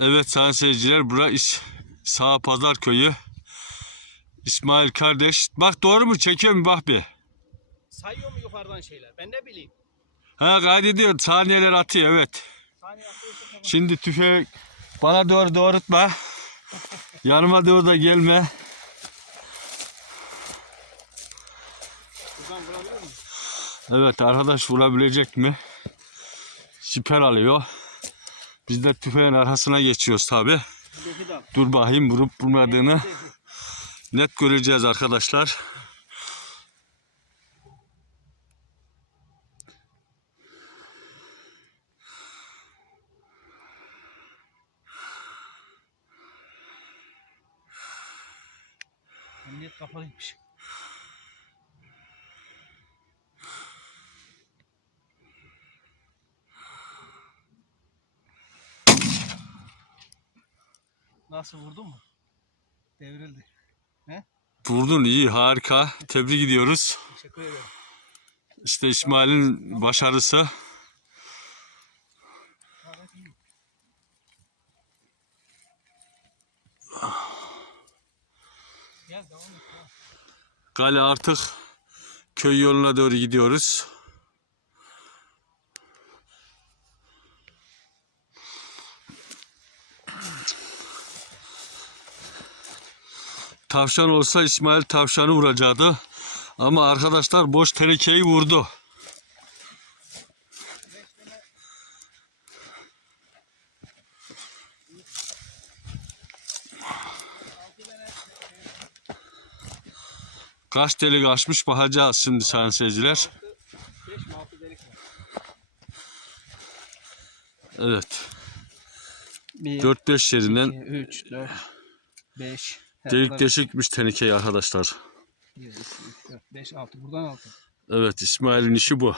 Evet sayın seyirciler bura İs Sağ Pazar Köyü. İsmail kardeş. Bak doğru mu çekiyor mu bak bir. Sayıyor mu yukarıdan şeyler? Ben ne bileyim. Ha kaydediyor saniyeler atıyor evet. Saniye atıyorsa tamam. Şimdi tüfeği bana doğru doğrultma. Yanıma doğru da gelme. Buradan vurabilir miyim? Evet arkadaş vurabilecek mi? Siper alıyor. Biz de tüfeğin arkasına geçiyoruz tabi. Dur bakayım vurup vurmadığını net göreceğiz arkadaşlar. Emniyet kapalıymış. Nasıl vurdun mu? Devrildi. Vurdun iyi harika. Tebrik ediyoruz. Teşekkür ederim. İşte İsmail'in başarısı. Gel devam et. artık köy yoluna doğru gidiyoruz. Tavşan olsa İsmail tavşanı vuracaktı. Ama arkadaşlar boş tenekeyi vurdu. Kaç delik açmış bakacağız şimdi sayın seyirciler. 5 mi 6 delik var. Evet. 1, 4-5 yerinden 3, 4, 5. delik deşikmiş tenekeyi arkadaşlar. 1, 2, 3, 4, 5, 6. Buradan 6. Evet İsmail'in işi bu.